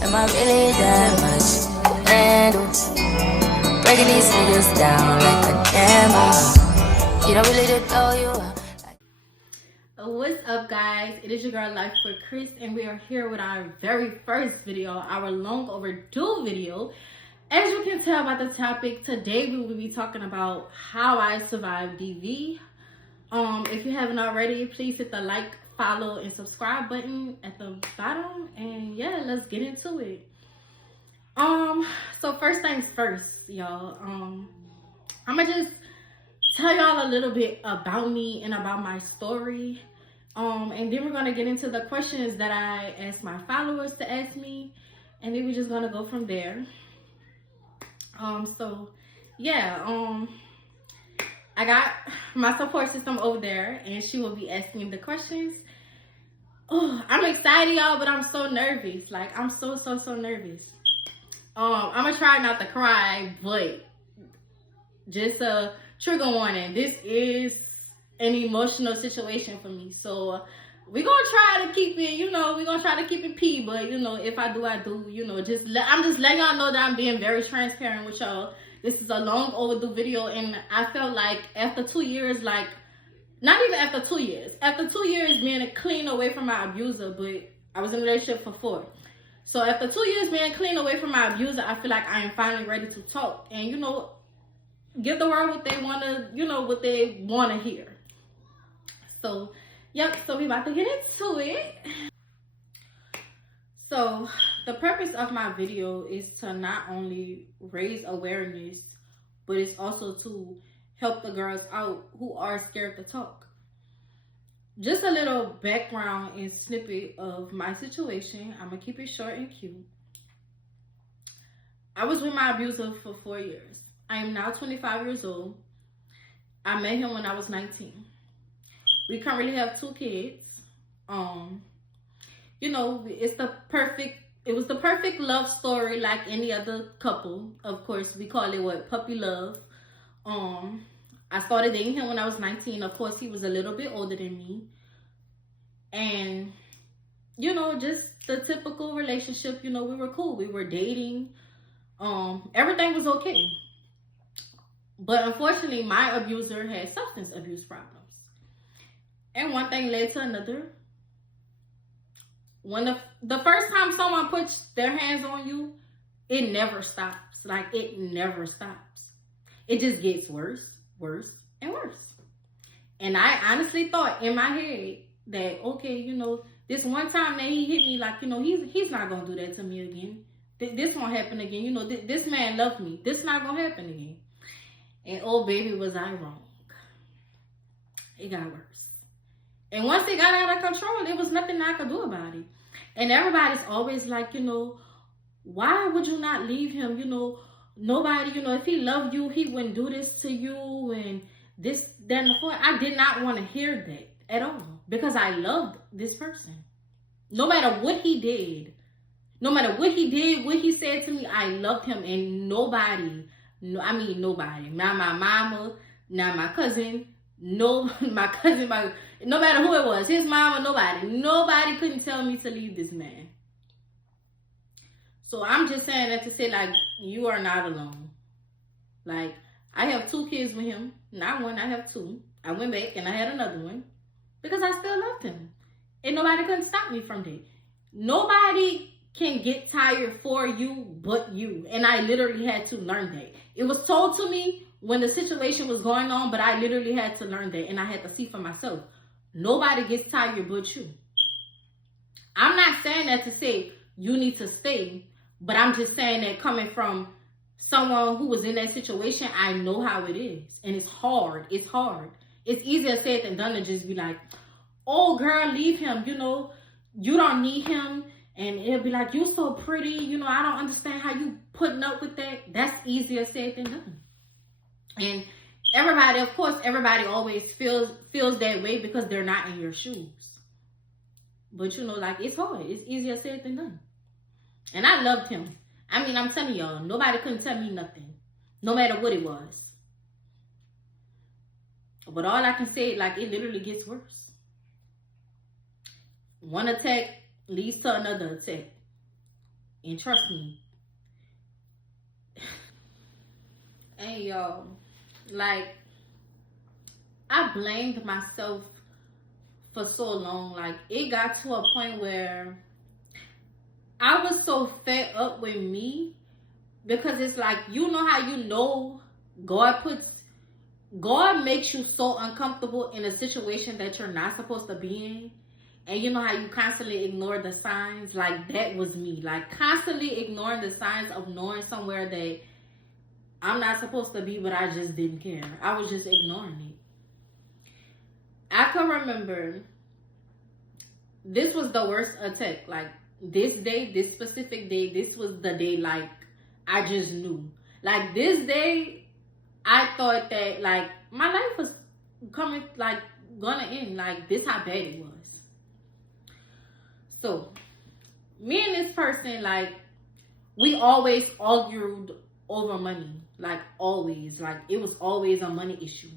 Am I really that much to handle? Breaking these niggas down like a camel. You don't really know you are. What's up, guys? It is your girl Life for Chris, and we are here with our very first video, our long overdue video. As you can tell by the topic, today we will be talking about how I survived DV. If you haven't already, please hit the like, follow, and subscribe button at the bottom. And yeah, let's get into it. So first things first, y'all. I'm gonna just tell y'all a little bit about me and about my story. And then we're gonna get into the questions that I asked my followers to ask me, and then we're just gonna go from there. So yeah, I got my support system over there, and she will be asking me the questions. Oh, I'm excited, y'all, but I'm so nervous. Like, I'm so nervous. I'm gonna try not to cry, but just a trigger warning. This is an emotional situation for me. So we're gonna try to keep it, we're gonna try to keep it P, but if I do, I do, I'm just letting y'all know that I'm being very transparent with y'all. This is a long overdue video, and I felt like after 2 years, like, not even after 2 years, after 2 years being clean away from my abuser, but I was in a relationship for 4. So after 2 years being clean away from my abuser, I feel like I am finally ready to talk and, give the world what they want to, what they want to hear. So, yep, so we about to get into it. So, the purpose of my video is to not only raise awareness, but it's also to help the girls out who are scared to talk. Just a little background and snippet of my situation. I'm going to keep it short and cute. I was with my abuser for 4 years. I am now 25 years old. I met him when I was 19. We currently have 2 kids. It was the perfect love story like any other couple. Of course, we call it puppy love. I started dating him when I was 19. Of course, he was a little bit older than me. And, just the typical relationship, we were cool. We were dating. Everything was okay. But unfortunately, my abuser had substance abuse problems. And one thing led to another. When the first time someone puts their hands on you, it never stops. Like, it never stops. It just gets worse, and worse. And I honestly thought in my head that, okay, this one time that he hit me, like, he's not going to do that to me again. This won't happen again. This man loved me. This not going to happen again. And oh, baby, was I wrong. It got worse. And once it got out of control, there was nothing I could do about it. And everybody's always like, why would you not leave him? Nobody, if he loved you, he wouldn't do this to you and this, that, and the fourth. I did not want to hear that at all because I loved this person. No matter what he did, what he said to me, I loved him, and nobody, not my mama, not my cousin, no matter who it was, his mama, nobody couldn't tell me to leave this man. So I'm just saying that to say, like, you are not alone. Like, I have 2 kids with him, not one, I have 2. I went back and I had another one because I still loved him, and nobody couldn't stop me from that. Nobody can get tired for you but you, and I literally had to learn that. It was told to me when the situation was going on, but I literally had to learn that, and I had to see for myself. Nobody gets tired but you. I'm not saying that to say you need to stay, but I'm just saying that coming from someone who was in that situation, I know how it is, and it's hard. It's hard. It's easier said than done to just be like, oh, girl, leave him. You don't need him. And it'll be like, you're so pretty. I don't understand how you putting up with that. That's easier said than done. And everybody always feels that way because they're not in your shoes. But, like, it's hard. It's easier said than done. And I loved him. I'm telling y'all, nobody couldn't tell me nothing. No matter what it was. But all I can say, like, it literally gets worse. One attack leads to another attack. And trust me, and y'all, like, I blamed myself for so long. Like, it got to a point where I was so fed up with me, because it's like, you know how you know God makes you so uncomfortable in a situation that you're not supposed to be in, and you know how you constantly ignore the signs. Like, that was me, like, constantly ignoring the signs of knowing somewhere that I'm not supposed to be, but I just didn't care. I was just ignoring it. I can remember this was the worst attack. Like, this day, this specific day, this was the day, like, I just knew. Like, this day, I thought that, like, my life was coming, like, gonna end. Like, this how bad it was. So, me and this person, like, we always argued over money. Like, always. Like, it was always a money issue.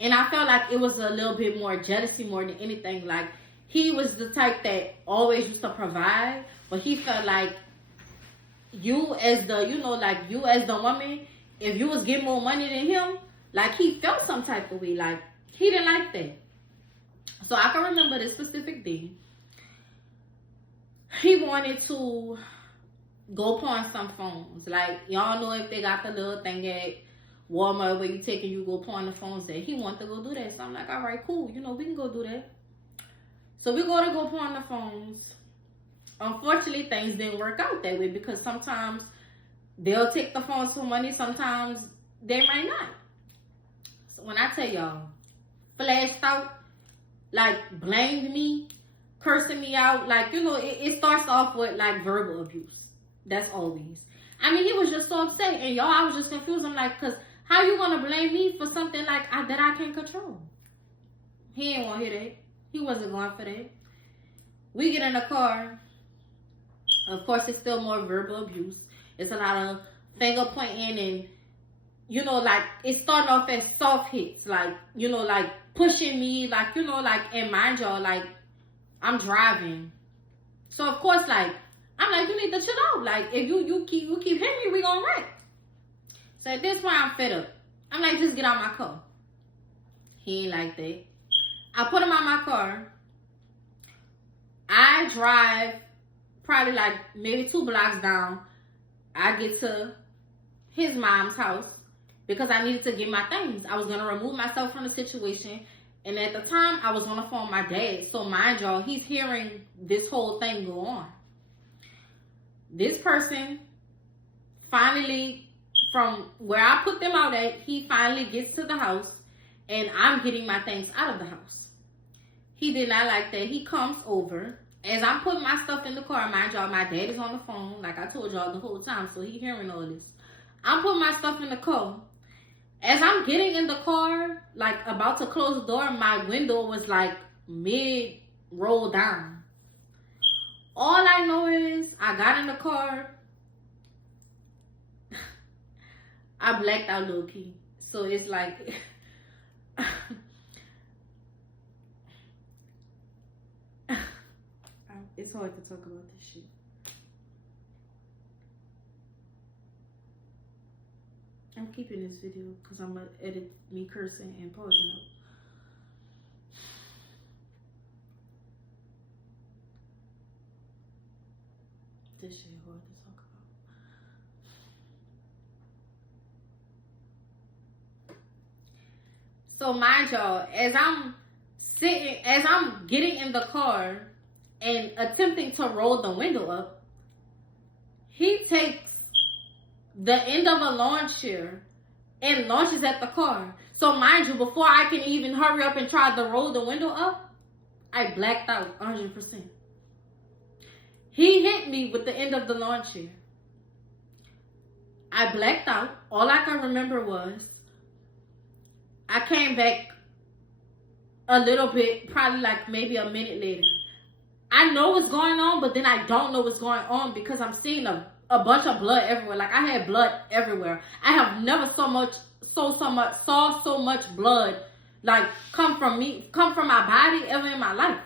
And I felt like it was a little bit more jealousy more than anything. Like, he was the type that always used to provide, but he felt like you as the, you know, like, you as the woman, if you was getting more money than him, like, he felt some type of way. Like, he didn't like that. So I can remember this specific day. He wanted to go pawn some phones. Like, y'all know if they got the little thing at Walmart where you take and you go pawn the phones there. He wanted to go do that. So I'm like, all right, cool. You know, we can go do that. So we go pawn the phones. Unfortunately, things didn't work out that way, because sometimes they'll take the phones for money. Sometimes they might not. So when I tell y'all, flashed out, like, blamed me, cursing me out, like, you know, it starts off with, like, verbal abuse. That's always. I mean, he was just so upset, and y'all, I was just confused. I'm like, because how you gonna blame me for something like that I can't control? He ain't want to hear that. He wasn't going for that. We get in the car. Of course, it's still more verbal abuse. It's a lot of finger pointing, and, you know, like, it started off as soft hits, like, you know, like, pushing me, like, you know, like, and mind y'all, like, I'm driving. So, of course, like, I'm like, you need to chill out. Like, if you keep hitting me, we gonna wreck. So at this point, I'm fed up. I'm like, just get out my car. He ain't like that. I put him out my car. I drive probably like maybe 2 blocks down. I get to his mom's house because I needed to get my things. I was going to remove myself from the situation. And at the time, I was on the phone with my dad. So mind y'all, he's hearing this whole thing go on. This person finally, from where I put them out at, he finally gets to the house, and I'm getting my things out of the house. He did not like that. He comes over. As I'm putting my stuff in the car, mind y'all, my dad is on the phone, like I told y'all the whole time, so he hearing all this. I'm putting my stuff in the car. As I'm getting in the car, like about to close the door, my window was like mid-roll down. All I know is I got in the car. I blacked out low key. So it's like it's hard to talk about this shit. I'm keeping this video because I'm gonna edit me cursing and pausing up. This shit hard to talk about. So mind y'all, as I'm getting in the car and attempting to roll the window up, he takes the end of a lawn chair and launches at the car. So mind you, before I can even hurry up and try to roll the window up, I blacked out 100%. He hit me with the end of the lawn chair. I blacked out. All I can remember was I came back a little bit, probably like maybe a minute later. I know what's going on, but then I don't know what's going on because I'm seeing a bunch of blood everywhere. Like, I had blood everywhere. I have never saw so much blood like come from my body ever in my life.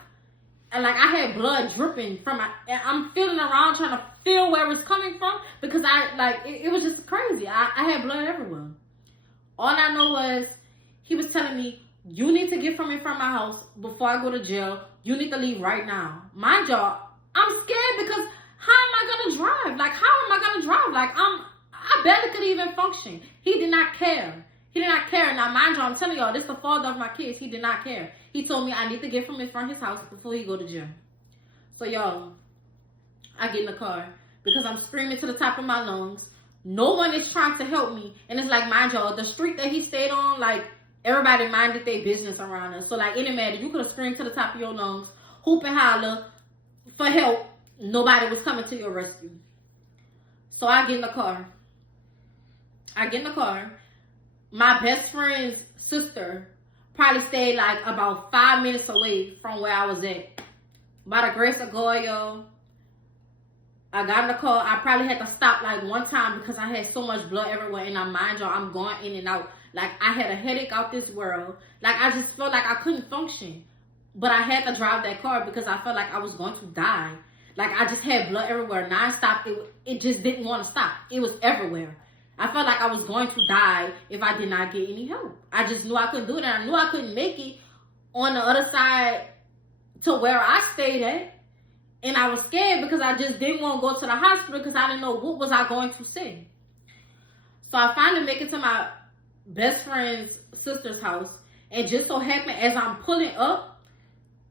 And like, I had blood dripping from I'm feeling around trying to feel where it's coming from because it was just crazy. I had blood everywhere. All I know was he was telling me, you need to get from in front of my house before I go to jail. You need to leave right now. Mind y'all, I'm scared because how am I gonna drive? Like, how am I gonna drive? Like, I barely could even function. He did not care. He did not care. Now, mind you, I'm telling y'all, this is the father of my kids. He did not care. He told me I need to get from in front of his house before he go to jail. So, y'all, I get in the car because I'm screaming to the top of my lungs. No one is trying to help me. And it's like, mind y'all, the street that he stayed on, like, everybody minded their business around us. So, like, it didn't matter. You could have screamed to the top of your lungs, hoop and holler for help. Nobody was coming to your rescue. So, I get in the car. My best friend's sister probably stayed like about 5 minutes away from where I was at. By the grace of God, y'all, I got in the car. I probably had to stop like one time because I had so much blood everywhere. And I mind y'all, I'm going in and out. Like, I had a headache out this world. Like, I just felt like I couldn't function. But I had to drive that car because I felt like I was going to die. Like, I just had blood everywhere, non-stop. It just didn't want to stop. It was everywhere. I felt like I was going to die if I did not get any help. I just knew I couldn't do it. And I knew I couldn't make it on the other side to where I stayed at. And I was scared because I just didn't want to go to the hospital because I didn't know what was I going to say. So I finally make it to my best friend's sister's house. And just so happened, as I'm pulling up,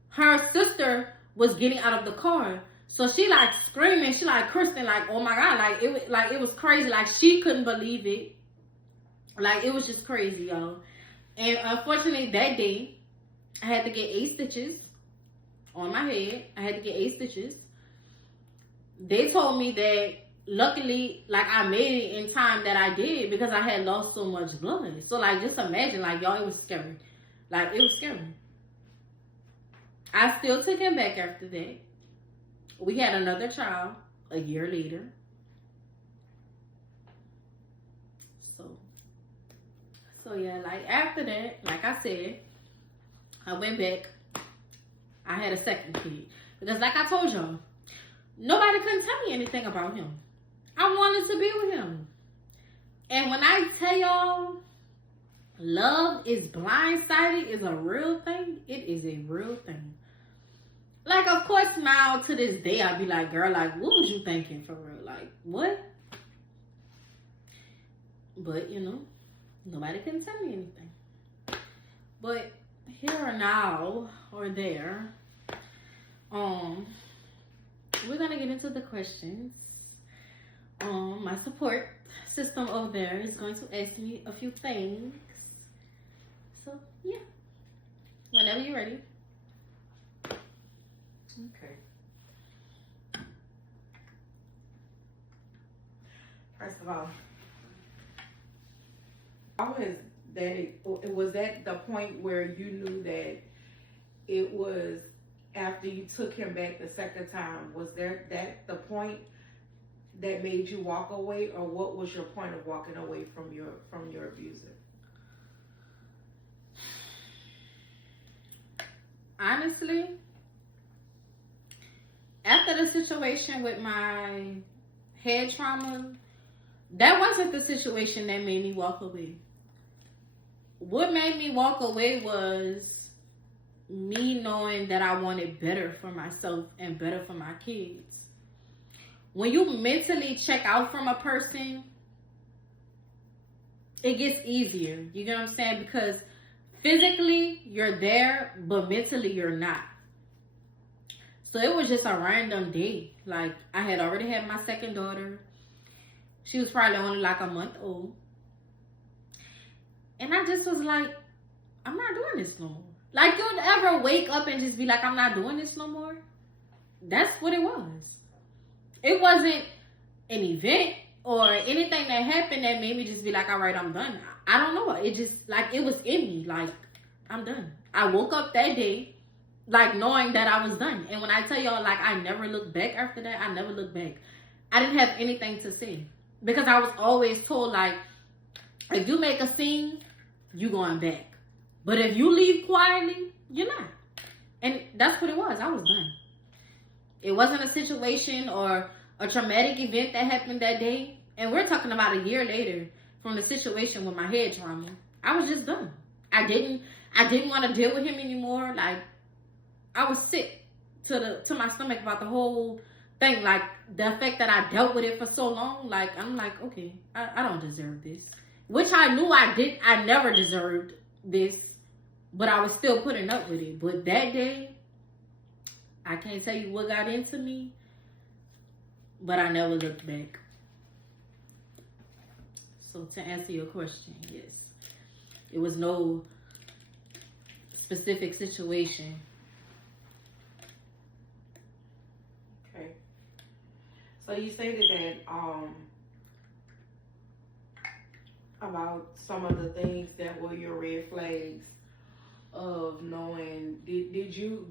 her sister was getting out of the car. So she like screaming, she like cursing, like, oh my God, it was crazy. Like, she couldn't believe it. Like, it was just crazy, y'all. And unfortunately, that day, I had to get 8 stitches on my head. I had to get 8 stitches. They told me that luckily, like, I made it in time that I did because I had lost so much blood. So, like, just imagine, like, y'all, it was scary. Like, it was scary. I still took him back after that. We had another child a year later. So yeah, like after that, like I said, I went back. I had a second kid. Because like I told y'all, nobody couldn't tell me anything about him. I wanted to be with him. And when I tell y'all, love is blindsided is a real thing. It is a real thing. Like, of course, now to this day, I'd be like, girl, like, what was you thinking for real? Like, what? But, you know, nobody can tell me anything. But here or now, or there, we're going to get into the questions. My support system over there is going to ask me a few things. So, yeah. Whenever you're ready. Okay. First of all, how is that? Was that the point where you knew that it was after you took him back the second time? Was that the point that made you walk away, or what was your point of walking away from your abuser? Honestly, after the situation with my head trauma, that wasn't the situation that made me walk away. What made me walk away was me knowing that I wanted better for myself and better for my kids. When you mentally check out from a person, it gets easier. You get what I'm saying? Because physically, you're there, but mentally, you're not. So it was just a random day. Like, I had already had my second daughter. She was probably only like a month old. And I just was like, I'm not doing this no more. Like, you'd ever wake up and just be like, I'm not doing this no more? That's what it was. It wasn't an event or anything that happened that made me just be like, all right, I'm done. I don't know. It just, like, it was in me. Like, I'm done. I woke up that day, like, knowing that I was done. And when I tell y'all, like, I never looked back after that, I never looked back. I didn't have anything to say. Because I was always told, like, if you make a scene, you going back. But if you leave quietly, you're not. And that's what it was. I was done. It wasn't a situation or a traumatic event that happened that day, and we're talking about a year later from the situation with my head trauma. I was just done. I didn't want to deal with him anymore. Like, I was sick to my stomach about the whole thing. Like, the fact that I dealt with it for so long. Like, I'm like, okay, I don't deserve this. Which I knew I never deserved this, but I was still putting up with it. But that day, I can't tell you what got into me, but I never looked back. So to answer your question, yes, it was no specific situation. Okay. So you stated that about some of the things that were your red flags of knowing. Did you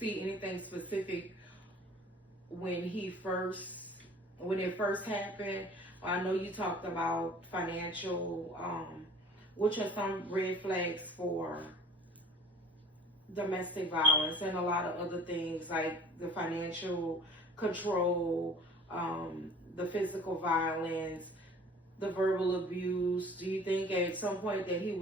see anything specific when it first happened? I know you talked about financial, which are some red flags for domestic violence, and a lot of other things like the financial control, the physical violence, the verbal abuse. Do you think at some point that it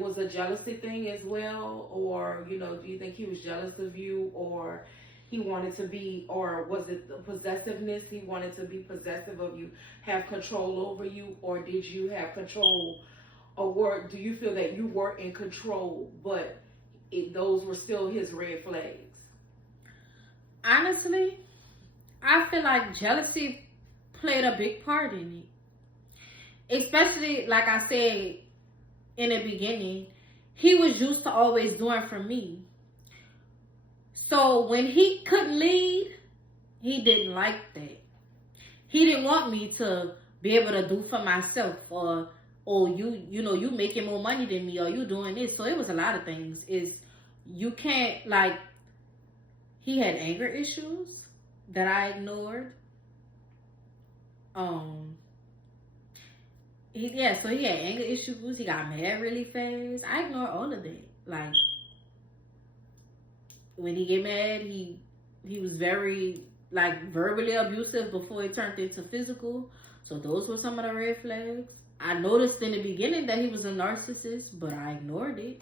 was a jealousy thing as well, or do you think he was jealous of you, or he wanted to be, or was it the possessiveness? He wanted to be possessive of you, have control over you, or did you have control, or do you feel that you were in control, but those were still his red flags? Honestly, I feel like jealousy played a big part in it. Especially, like I said in the beginning, he was used to always doing for me. So when he couldn't lead, he didn't like that. He didn't want me to be able to do for myself, or you making more money than me, or you doing this. So it was a lot of things. You can't, like, he had anger issues that I ignored. He had anger issues. He got mad really fast. I ignored all of that. Like, when he get mad, he was very, like, verbally abusive before it turned into physical. So those were some of the red flags. I noticed in the beginning that he was a narcissist, but I ignored it.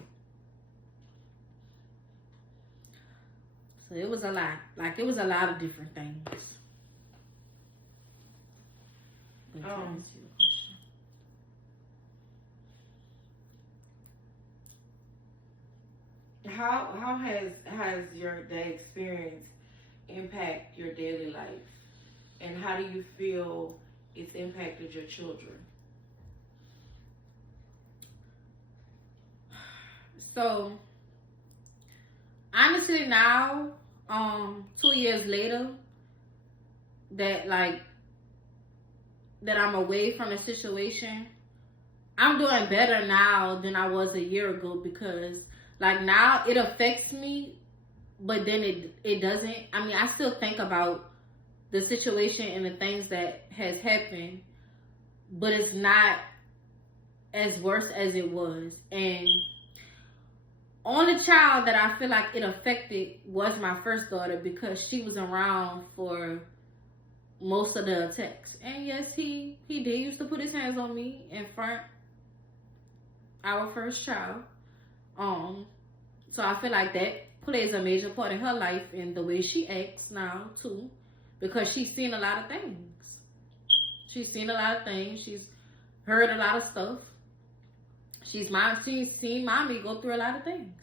So it was a lot. Like, it was a lot of different things. How has that experience impact your daily life, and how do you feel it's impacted your children? So honestly, now 2 years later, that I'm away from the situation, I'm doing better now than I was a year ago, because like now it affects me, but then it doesn't. I mean, I still think about the situation and the things that has happened, but it's not as worse as it was. And only child that I feel like it affected was my first daughter, because she was around for most of the attacks. And yes, he did used to put his hands on me in front our first child. So I feel like that plays a major part in her life and the way she acts now too, because she's seen a lot of things. She's heard a lot of stuff. She's seen mommy go through a lot of things.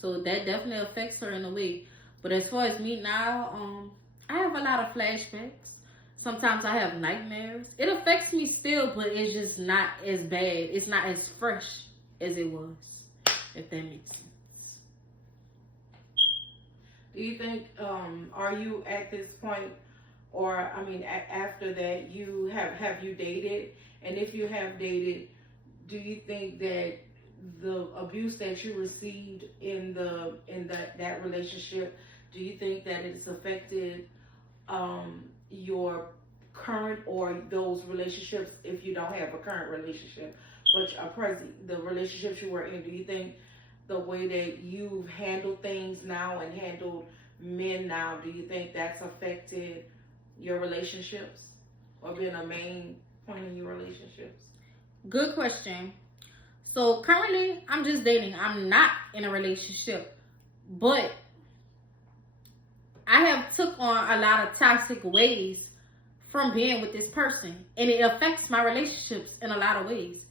So that definitely affects her in a way. But as far as me now, I have a lot of flashbacks. Sometimes I have nightmares. It affects me still, but it's just not as bad. It's not as fresh as it was, if that makes sense. Do you think, are you at this point, or I mean, after that, have you dated? And if you have dated, do you think that the abuse that you received in that relationship, do you think that it's affected your current or those relationships, if you don't have a current relationship, but the relationships you were in? Do you think the way that you've handled things now and handled men now, do you think that's affected your relationships, or being a main point in your relationships? Good question. So currently, I'm just dating. I'm not in a relationship, but I have took on a lot of toxic ways from being with this person, and it affects my relationships in a lot of ways.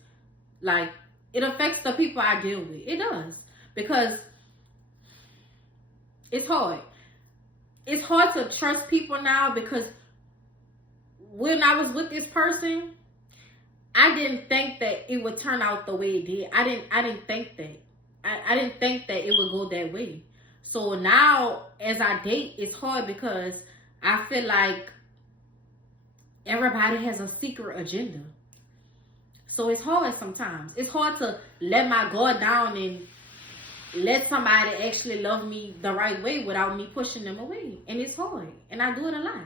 Like, it affects the people I deal with. It does, because it's hard. It's hard to trust people now, because when I was with this person, I didn't think that it would turn out the way it did. I didn't think that. I didn't think that it would go that way. So now, as I date, it's hard because I feel like everybody has a secret agenda. So it's hard sometimes. It's hard to let my guard down and let somebody actually love me the right way without me pushing them away. And it's hard. And I do it a lot.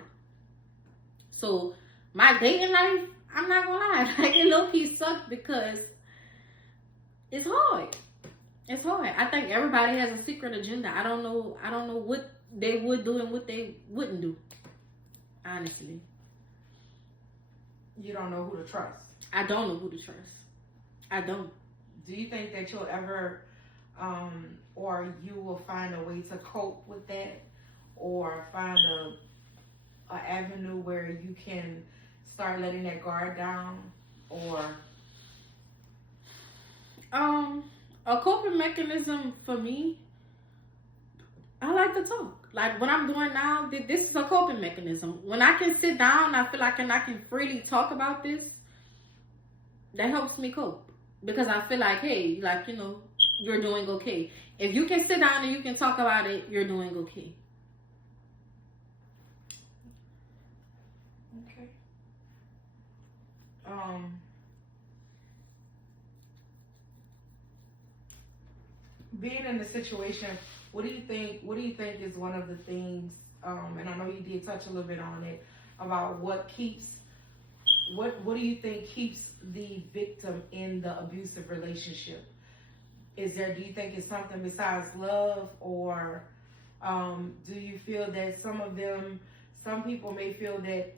So my dating life, I'm not gonna lie, like, it low-key sucks because it's hard. It's hard. I think everybody has a secret agenda. I don't know what they would do and what they wouldn't do. Honestly. You don't know who to trust. I don't know who to trust. I don't. Do you think that you'll ever, or you will find a way to cope with that, or find a avenue where you can start letting that guard down, or? A coping mechanism for me, I like to talk. Like what I'm doing now, this is a coping mechanism. When I can sit down, I feel like I can freely talk about this. That helps me cope, because I feel like, hey, like, you're doing okay. If you can sit down and you can talk about it, you're doing okay. Okay. Being in the situation, what do you think is one of the things, and I know you did touch a little bit on it, about what do you think keeps the victim in the abusive relationship? Do you think it's something besides love, or do you feel that some people may feel that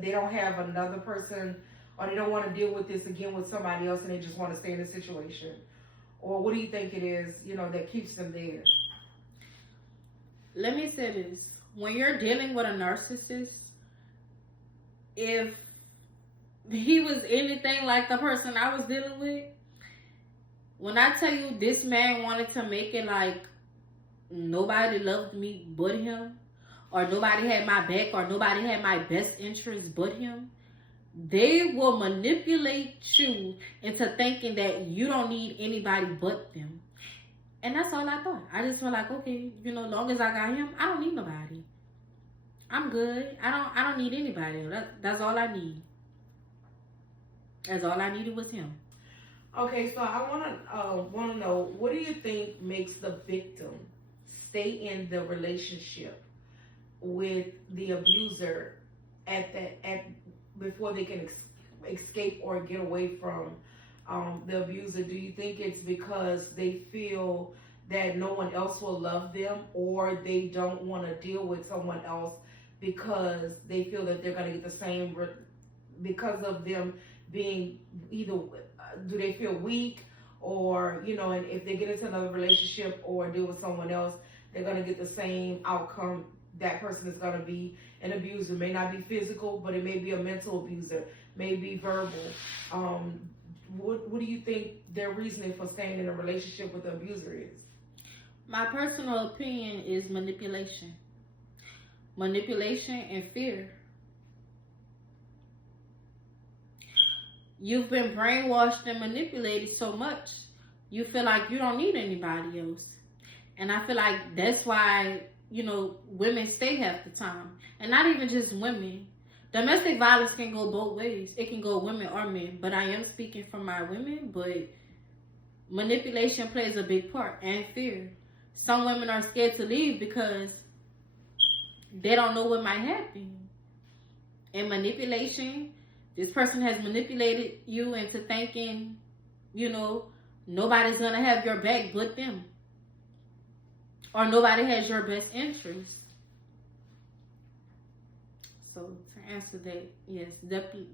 they don't have another person, or they don't want to deal with this again with somebody else, and they just want to stay in the situation? Or what do you think it is, that keeps them there? Let me say this. When you're dealing with a narcissist, if he was anything like the person I was dealing with, when I tell you this man wanted to make it like nobody loved me but him, or nobody had my back, or nobody had my best interest but him, they will manipulate you into thinking that you don't need anybody but them. And that's all I thought. I just felt like, okay, long as I got him, I don't need nobody. I'm good. I don't need anybody. That's all I need. That's all I needed was him. Okay, so I want to know, what do you think makes the victim stay in the relationship with the abuser before they can escape or get away from the abuser? Do you think it's because they feel that no one else will love them, or they don't want to deal with someone else because they feel that they're going to get the same, because of them being either, do they feel weak, or, and if they get into another relationship or deal with someone else, they're going to get the same outcome? That person is going to be an abuser. May not be physical, but it may be a mental abuser, may be verbal. What do you think their reasoning for staying in a relationship with the abuser is? My personal opinion is manipulation. Manipulation and fear. You've been brainwashed and manipulated so much, you feel like you don't need anybody else. And I feel like that's why, women stay half the time. And not even just women. Domestic violence can go both ways. It can go women or men. But I am speaking for my women. But manipulation plays a big part, and fear. Some women are scared to leave because they don't know what might happen. And manipulation, this person has manipulated you into thinking, nobody's going to have your back but them. Or nobody has your best interest. So to answer that, yes,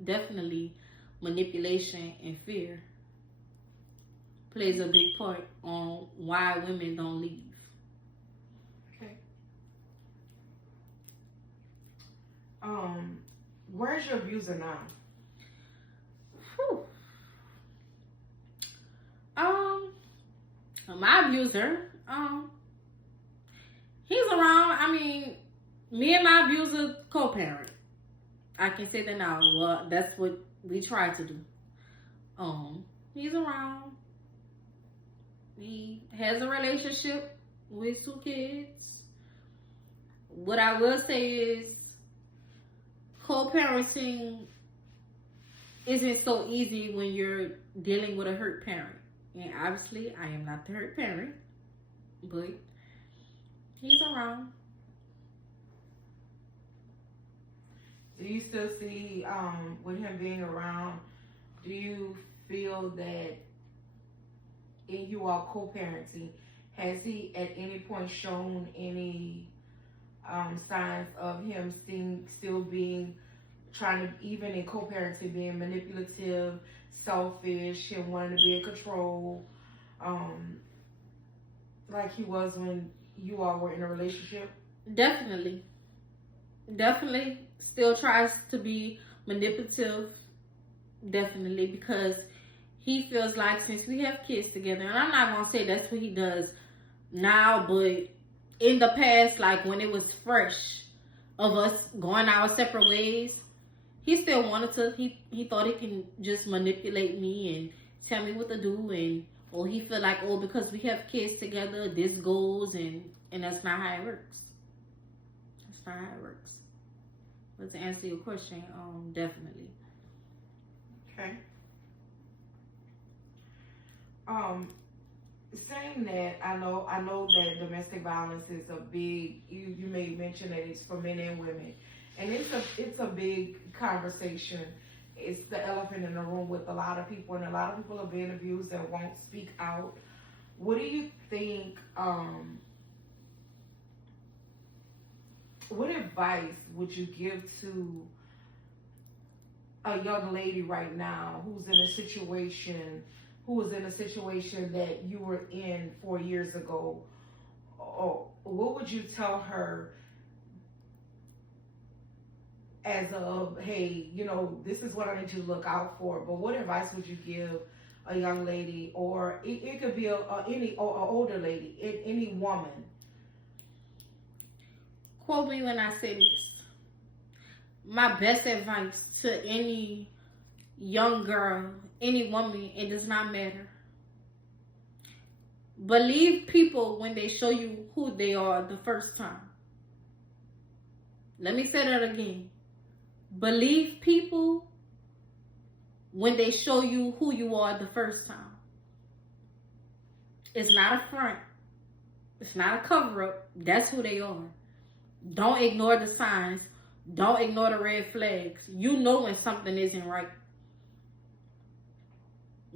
definitely manipulation and fear plays a big part on why women don't leave. Okay. Where's your abuser now? Whew. My abuser, he's around. I mean, me and my abuser co-parent. I can say that now. Well, that's what we try to do. He's around. He has a relationship with 2 kids. What I will say is co-parenting isn't so easy when you're dealing with a hurt parent. And obviously, I am not the hurt parent, but he's around. Do you still see, with him being around, do you feel that in you all co-parenting, has he at any point shown any signs of him still being, trying to, even in co-parenting, being manipulative, selfish, and wanting to be in control, like he was when you all were in a relationship? Definitely still tries to be manipulative, definitely, because he feels like since we have kids together, and I'm not gonna say that's what he does now, but in the past, like when it was fresh of us going our separate ways, he still wanted to, he thought he can just manipulate me and tell me what to do, and or he feel like, oh, because we have kids together, this goes, and that's not how it works. That's not how it works. But to answer your question, definitely. Okay. Saying that, I know that domestic violence is a big, you may mention that it's for men and women, and it's a big conversation. It's the elephant in the room with a lot of people, and a lot of people are being abused and won't speak out. What do you think, what advice would you give to a young lady right now who was in a situation that you were in 4 years ago? Or what would you tell her as of, hey, this is what I need you to look out for? But what advice would you give a young lady, or it could be any older lady, any woman? Quote me when I say this. My best advice to any young girl, any woman, it does not matter. Believe people when they show you who they are the first time. Let me say that again. Believe people when they show you who you are the first time. It's not a front. It's not a cover-up. That's who they are. Don't ignore the signs. Don't ignore the red flags. You know when something isn't right.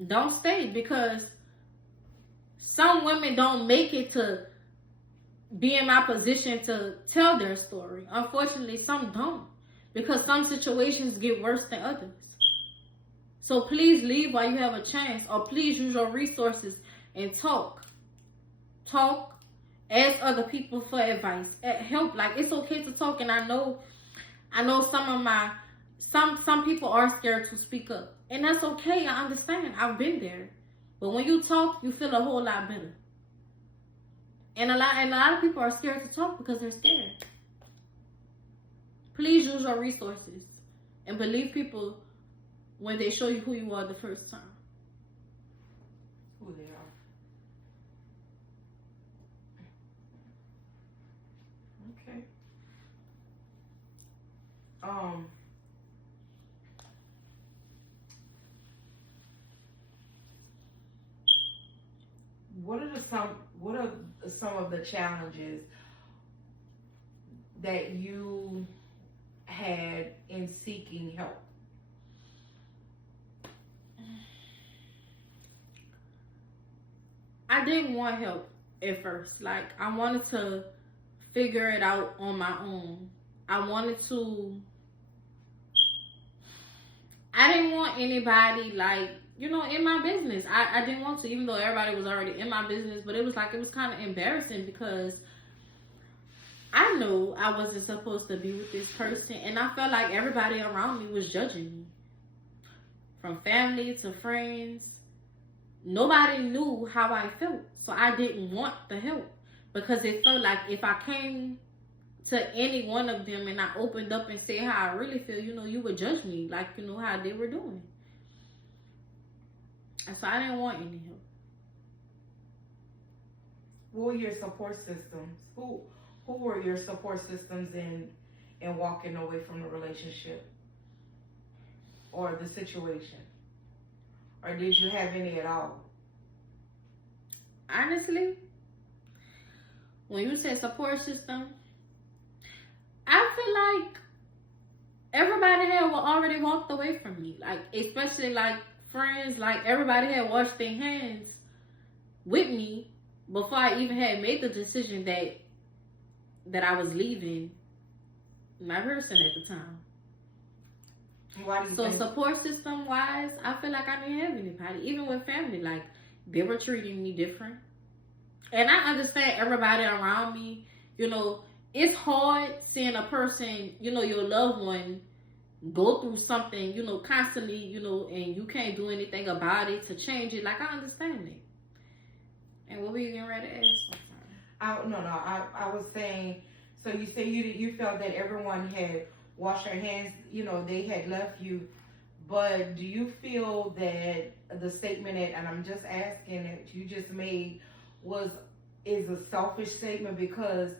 Don't stay, because some women don't make it to be in my position to tell their story. Unfortunately, some don't, because some situations get worse than others. So please leave while you have a chance, or please use your resources and talk. Ask other people for advice, help. Like, it's okay to talk, and I know some people are scared to speak up, and that's okay. I understand. I've been there. But when you talk, you feel a whole lot better. And a lot of people are scared to talk because they're scared. Please use your resources and believe people when they show you who you are the first time. Who they are. Okay. What are some of the challenges that you had in seeking help? I didn't want help at first. Like, I wanted to figure it out on my own. I wanted to I didn't want anybody like, you know, in my business. I didn't want to, even though everybody was already in my business, but it was like, it was kind of embarrassing because I knew I wasn't supposed to be with this person, and I felt like everybody around me was judging me. From family to friends, nobody knew how I felt. So I didn't want the help because it felt like if I came to any one of them and I opened up and said how I really feel, you know, you would judge me like, you know, how they were doing. And so I didn't want any help. What were your support systems? Who were your support systems in walking away from the relationship or the situation? Or did you have any at all? Honestly, when you say support system, I feel like everybody had already walked away from me. Like, especially like friends, like everybody had washed their hands with me before I even had made the decision that I was leaving my person at the time. Why do you So think? support system wise, I feel like I didn't have anybody. Even with family, like they were treating me different. And I understand everybody around me, you know, it's hard seeing a person, you know, your loved one go through something, you know, constantly, you know, and you can't do anything about it to change it. Like, I understand it. And what were you getting ready to ask? I was saying. So you say you felt that everyone had washed their hands. You know, they had left you. But do you feel that the statement that, and I'm just asking, that you just made is a selfish statement? Because,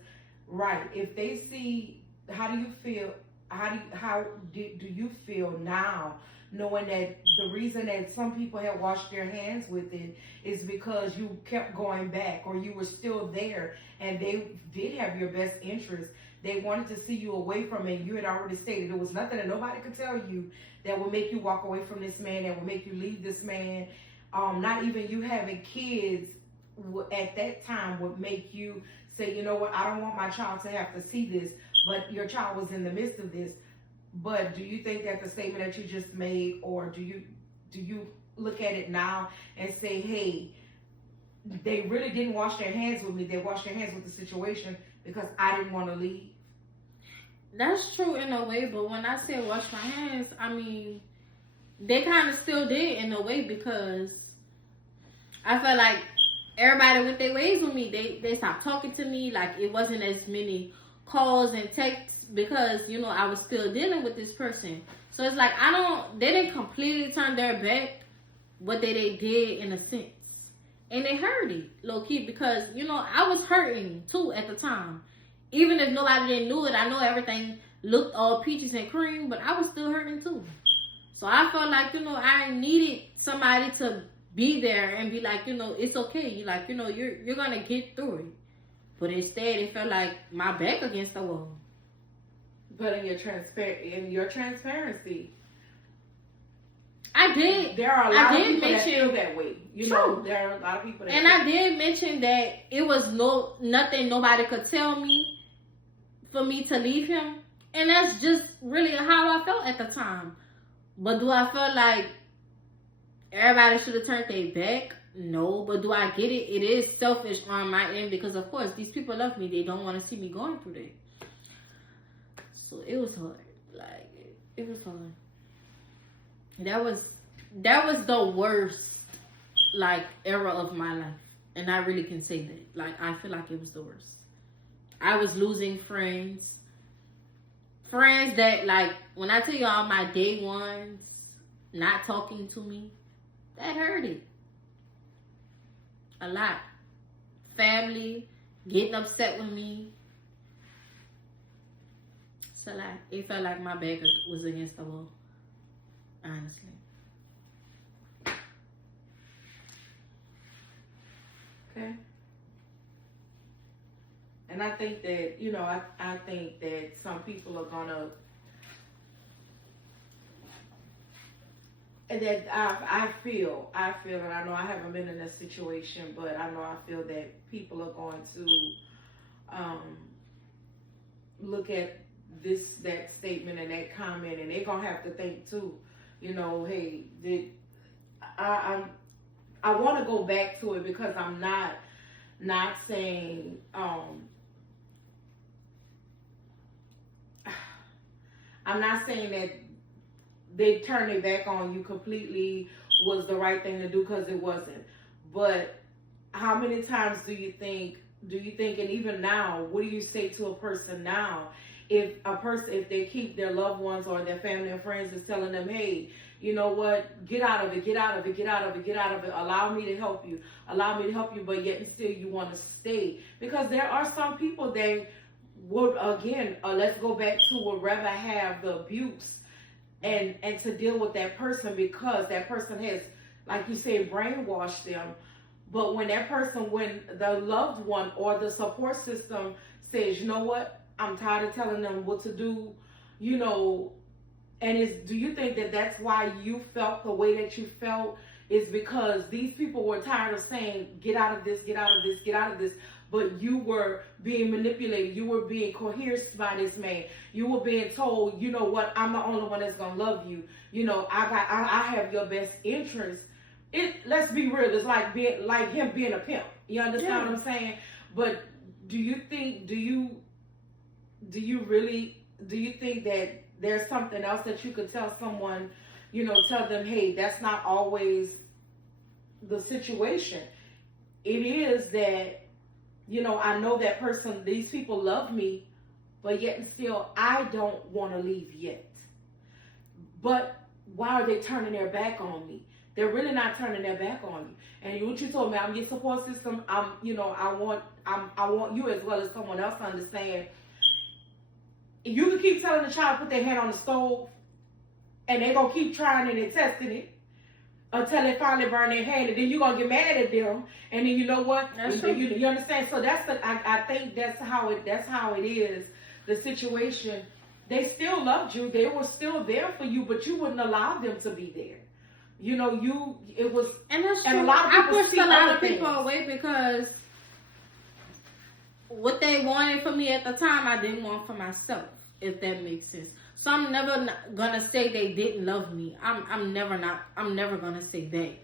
right, if they see, how do you feel? Do you feel now, knowing that the reason that some people had washed their hands with it is because you kept going back, or you were still there, and they did have your best interest. They wanted to see you away from it. You had already stated there was nothing that nobody could tell you that would make you walk away from this man, that would make you leave this man. Not even you having kids at that time would make you say, you know what, I don't want my child to have to see this, but your child was in the midst of this. But do you think that the statement that you just made, or do you look at it now and say, hey, they really didn't wash their hands with me, they washed their hands with the situation because I didn't want to leave? That's true in a way, but when I say wash my hands, I mean, they kind of still did in a way, because I felt like everybody went their ways with me. They stopped talking to me. Like, it wasn't as many calls and texts because, you know, I was still dealing with this person. So it's like, they didn't completely turn their back, but they did in a sense. And they hurt it, low key, because, you know, I was hurting too at the time. Even if nobody didn't know it, I know everything looked all peaches and cream, but I was still hurting too. So I felt like, you know, I needed somebody to be there and be like, you know, it's okay. You like, you know, you're gonna get through it. But instead, it felt like my back against the wall. But in your transparency, I did. There are a lot of people mention, that feel that way. You know, there are a lot of people that. And I did mention that it was nothing nobody could tell me for me to leave him, and that's just really how I felt at the time. But do I feel like everybody should have turned their back? No. But do I get it? It is selfish on my end, because of course these people love me. They don't want to see me going through that. So it was hard. Like, it was hard. That was the worst, like, era of my life. And I really can say that. Like, I feel like it was the worst. I was losing friends. Friends that, like, when I tell y'all my day ones not talking to me, that hurted. A lot. Family getting upset with me. It's a lot. It felt like my back was against the wall. Honestly. Okay. And I think that, you know, I think that some people are gonna, and that I feel, and I know I haven't been in this situation, but I know I feel that people are going to look at that statement and that comment, and they're gonna have to think too. You know, hey, did I want to go back to it because I'm not saying I'm not saying that they turned their back on you completely was the right thing to do, because it wasn't. But how many times do you think, and even now, what do you say to a person now if they keep their loved ones or their family and friends is telling them, hey, you know what, get out of it, get out of it, get out of it, get out of it, allow me to help you, but yet and still you want to stay? Because there are some people that would, again, let's go back to, would rather have the abuse and to deal with that person, because that person has, like you said, brainwashed them. But when the loved one or the support system says, you know what, I'm tired of telling them what to do, you know, do you think that that's why you felt the way that you felt? Is because these people were tired of saying, get out of this, get out of this, get out of this, but you were being manipulated, you were being coerced by this man, you were being told, you know what, I'm the only one that's gonna love you, you know, I have your best interest. Let's be real, it's like him being a pimp. You understand what I'm saying? But do you think that there's something else that you could tell someone, you know, tell them, hey, that's not always the situation. It is that, you know, I know that person, these people love me, but yet and still I don't want to leave yet. But why are they turning their back on me? They're really not turning their back on you. And what you told me, I'm your support system. I want you, as well as someone else, to understand. You can keep telling the child to put their hand on the stove, and they're gonna keep trying and testing it until they finally burn their hand, and then you're gonna get mad at them, and then you know what? You understand? So I think that's how it is. The situation. They still loved you. They were still there for you, but you wouldn't allow them to be there. You know, and that's true. And a lot of people I pushed a lot of people away because what they wanted for me at the time, I didn't want for myself, if that makes sense. So I'm never gonna say they didn't love me. I'm never gonna say that.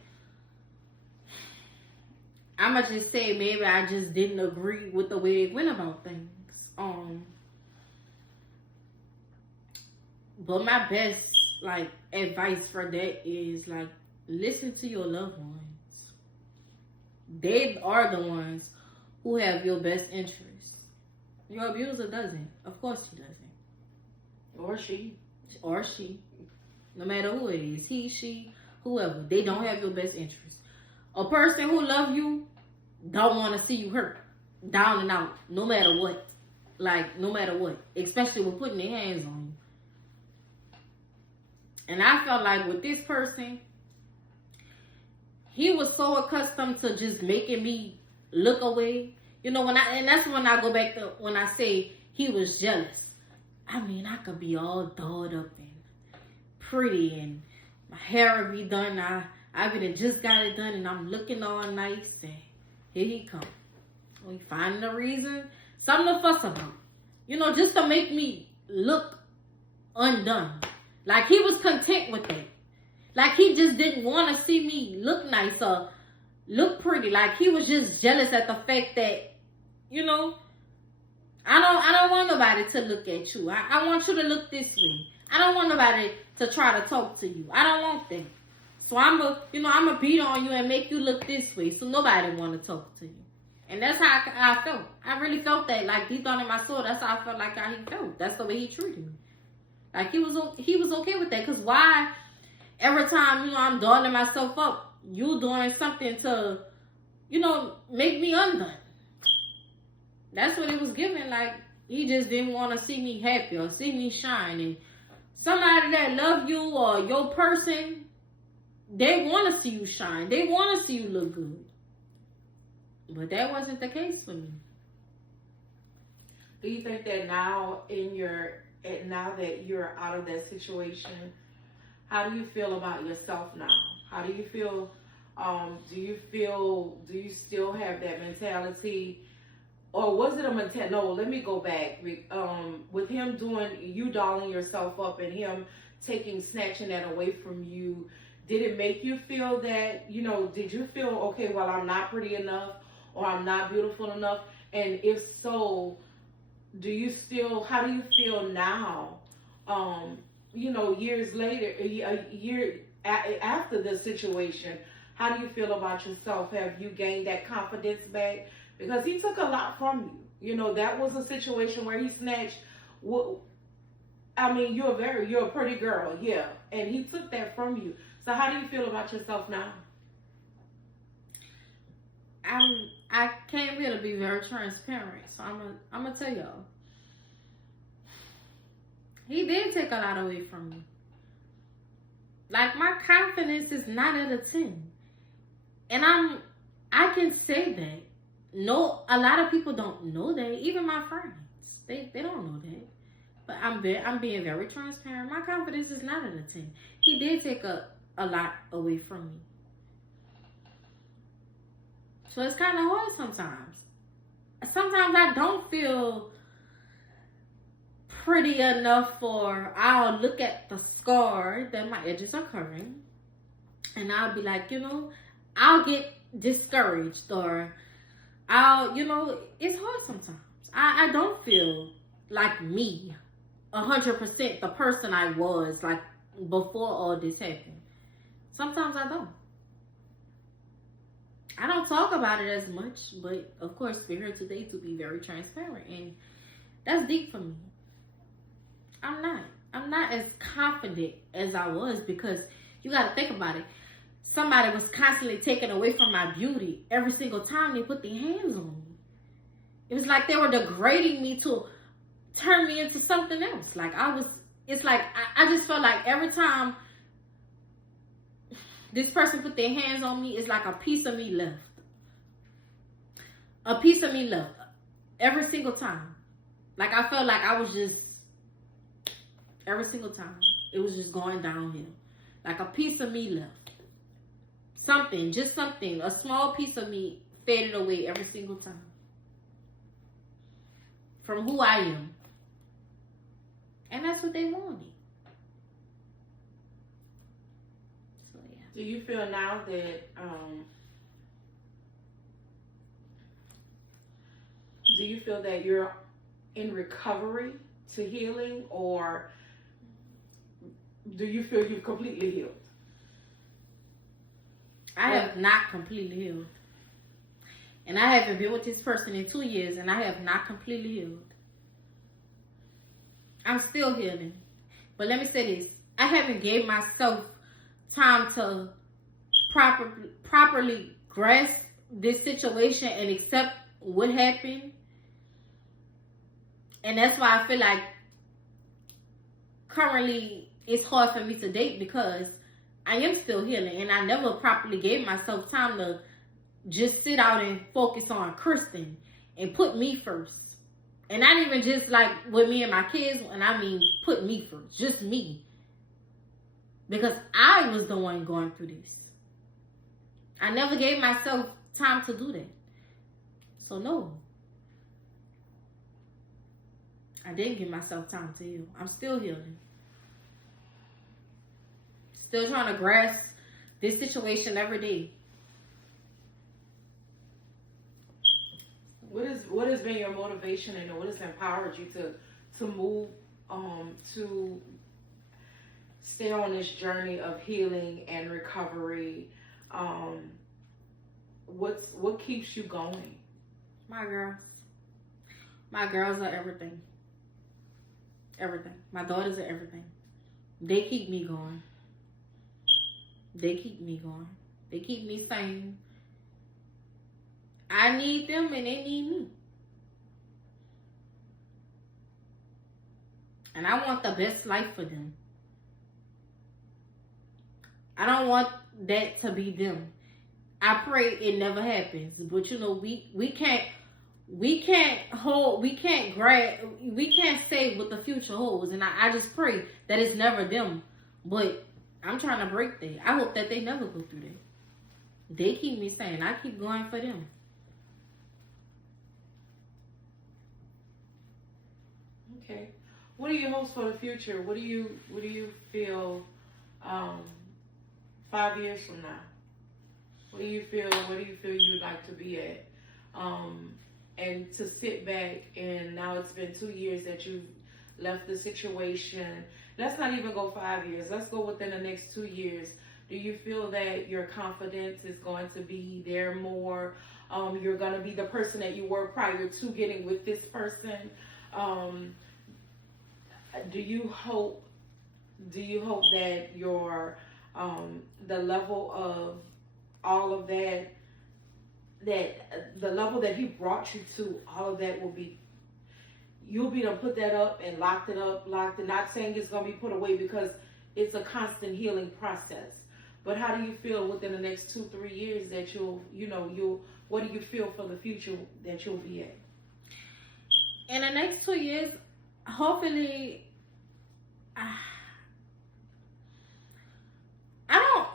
I'ma just say maybe I just didn't agree with the way they went about things. But my best advice for that is listen to your loved ones. They are the ones who have your best interests. Your abuser doesn't. Of course he doesn't. Or she. No matter who it is. He, she, whoever. They don't have your best interests. A person who loves you don't want to see you hurt. Down and out. No matter what. No matter what. Especially with putting their hands on you. And I felt like with this person, he was so accustomed to just making me look away. You know, and that's when I go back to when I say he was jealous. I mean, I could be all dolled up and pretty and my hair would be done. I even just got it done and I'm looking all nice, and here he comes. We find a reason, something to fuss about. You know, just to make me look undone. Like he was content with it. Like he just didn't want to see me look nice or look pretty. Like he was just jealous at the fact that, you know, I don't want nobody to look at you. I want you to look this way. I don't want nobody to try to talk to you. I don't want that. So I'm a beat on you and make you look this way so nobody want to talk to you. And that's how I felt. I really felt that. Like deep down in my soul, that's how I felt like how he felt. That's the way he treated me. Like he was okay with that. Because why every time, you know, I'm dogging myself up, you doing something to, you know, make me undone. That's what it was giving. Like he just didn't want to see me happy or see me shine. And somebody that love you or your person, they want to see you shine. They want to see you look good. But that wasn't the case for me. Do you think that now that you're out of that situation, how do you feel about yourself now? How do you feel? Do you still have that mentality? Or was it a mentality? No, let me go back. With him you dolling yourself up and him snatching that away from you, did it make you feel that, did you feel, okay, well, I'm not pretty enough or I'm not beautiful enough? And if so, how do you feel now, years later, a year after the situation? How do you feel about yourself? Have you gained that confidence back? Because he took a lot from you. That was a situation where he snatched. I mean, you're a pretty girl, yeah, and he took that from you. So how do you feel about yourself now? I can't really be very transparent, so I'm gonna tell y'all. He did take a lot away from me. Like, my confidence is not at a 10. And I can say that. No, a lot of people don't know that. Even my friends, they don't know that. But I'm being very transparent. My confidence is not at a 10. He did take a lot away from me. So it's kind of hard sometimes. Sometimes I don't feel pretty enough, or I'll look at the scar that my edges are covering and I'll be like, I'll get discouraged, or it's hard sometimes. I don't feel like me 100% the person I was like before all this happened. Sometimes I don't talk about it as much, but of course we're here today to be very transparent, and that's deep for me. I'm not as confident as I was, because you got to think about it. Somebody was constantly taking away from my beauty every single time they put their hands on me. It was like they were degrading me to turn me into something else. Like, it's like I just felt like every time this person put their hands on me, it's like a piece of me left. A piece of me left every single time. Like, I felt like I was just, every single time, it was just going downhill. Like, a piece of me left. Something, a small piece of me faded away every single time. From who I am. And that's what they wanted. So, yeah. Do you feel now that, you're in recovery to healing, or do you feel you've completely healed? I have not completely healed. And I haven't been with this person in 2 years, and I have not completely healed. I'm still healing. But let me say this. I haven't gave myself time to properly grasp this situation and accept what happened. And that's why I feel like currently it's hard for me to date, because I am still healing, and I never properly gave myself time to just sit out and focus on Kristen and put me first. And not even just like with me and my kids, and I mean put me first, just me. Because I was the one going through this. I never gave myself time to do that. So no. I didn't give myself time to heal. I'm still healing. Still trying to grasp this situation every day. What has been your motivation, and what has empowered you to move to stay on this journey of healing and recovery? What keeps you going? My girls. My girls are everything. Everything. My daughters are everything. They keep me going. They keep me going. They keep me sane. I need them, and they need me. And I want the best life for them. I don't want that to be them. I pray it never happens. But we can't say what the future holds. And I just pray that it's never them. But I'm trying to break that. I hope that they never go through that. They keep me sane. I keep going for them. Okay. What are your hopes for the future? What do you feel 5 years from now? What do you feel? Where do you feel you'd like to be at? And to sit back, and now it's been 2 years that you've left the situation. Let's not even go 5 years. Let's go within the next 2 years. Do you feel that your confidence is going to be there more? You're going to be the person that you were prior to getting with this person. Do you hope that your the level of all of that the level that he brought you to, all of that will be, you'll be able to put that up and locked it, not saying it's going to be put away, because it's a constant healing process. But how do you feel within the next 2-3 years that you'll what do you feel for the future that you'll be at? In the next 2 years, hopefully,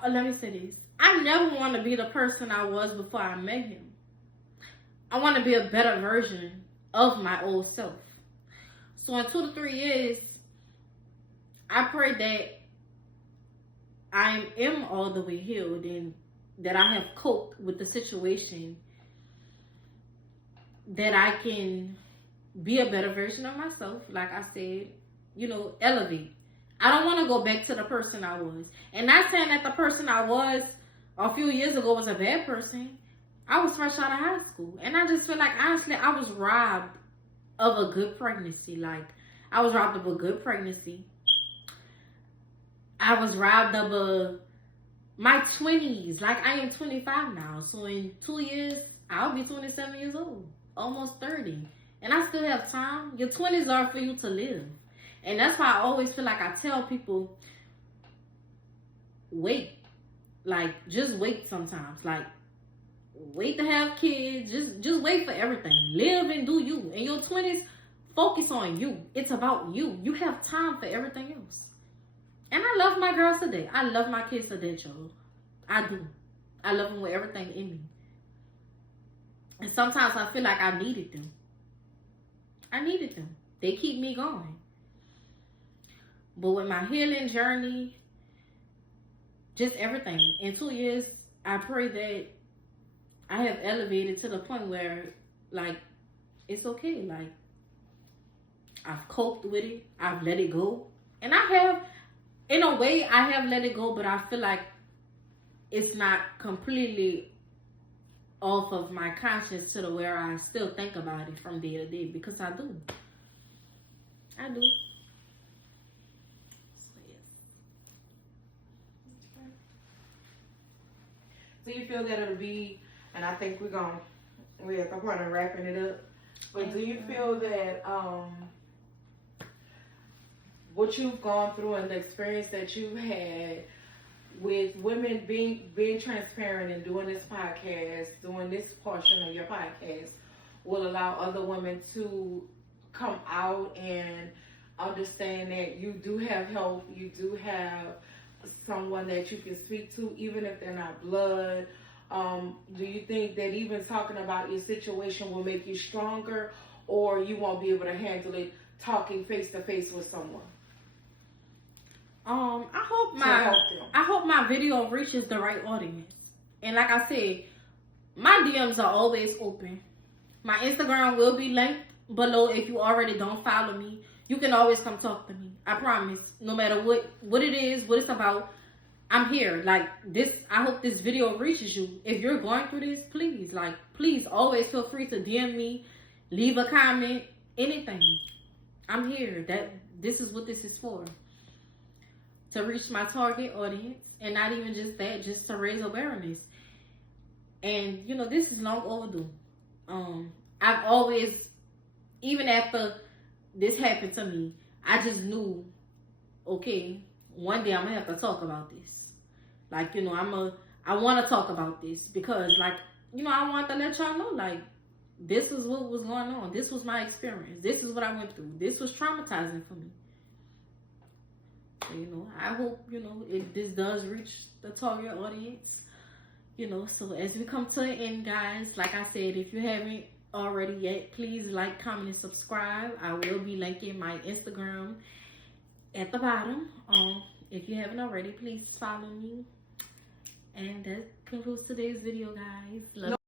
let me say this. I never want to be the person I was before I met him. I want to be a better version of my old self. So in 2 to 3 years, I pray that I am all the way healed and that I have coped with the situation, that I can be a better version of myself. Like I said, elevate. I don't want to go back to the person I was. And not saying that the person I was a few years ago was a bad person. I was fresh out of high school. And I just feel like, honestly, I was robbed of a good pregnancy. Like, I was robbed of a good pregnancy. I was robbed of my 20s. Like, I am 25 now. So in 2 years, I'll be 27 years old. Almost 30. And I still have time. Your 20s are for you to live. And that's why I always feel like I tell people, wait. Like, just wait sometimes. Like, wait to have kids. Just wait for everything. Live and do you. In your 20s, focus on you. It's about you. You have time for everything else. And I love my girls today. I love my kids today, y'all. I do. I love them with everything in me. And sometimes I feel like I needed them. They keep me going. But with my healing journey, just everything. In 2 years, I pray that I have elevated to the point where, like, it's okay. Like, I've coped with it. I've let it go. And I have, in a way, I have let it go, but I feel like it's not completely off of my conscience to the where I still think about it from day to day, because I do. So you feel that it'll be, and I think we're at the point of wrapping it up, but do you feel that what you've gone through and the experience that you've had with women being transparent and doing this podcast, doing this portion of your podcast, will allow other women to come out and understand that you do have help, you do have someone that you can speak to, even if they're not blood? Do you think that even talking about your situation will make you stronger, or you won't be able to handle it talking face to face with someone? I hope my video reaches the right audience. And like I said, my DMs are always open. My Instagram will be linked below. If you already don't follow me, you can always come talk to me. I promise. No matter what it is, what it's about, I'm here. Like this, I hope this video reaches you. If you're going through this, please always feel free to DM me, leave a comment, anything. I'm here. This is what this is for. To reach my target audience, and not even just that, just to raise awareness. And this is long overdue. I've always, even after this happened to me, I just knew, okay, one day I'm gonna have to talk about this. Like, I want to talk about this because, like, I want to let y'all know, like, this was what was going on. This was my experience. This is what I went through. This was traumatizing for me. So, I hope, if this does reach the target audience, so as we come to an end, guys, like I said, if you haven't already yet, please like, comment, and subscribe. I will be linking my Instagram at the bottom. If you haven't already, please follow me. And that concludes today's video, guys. Love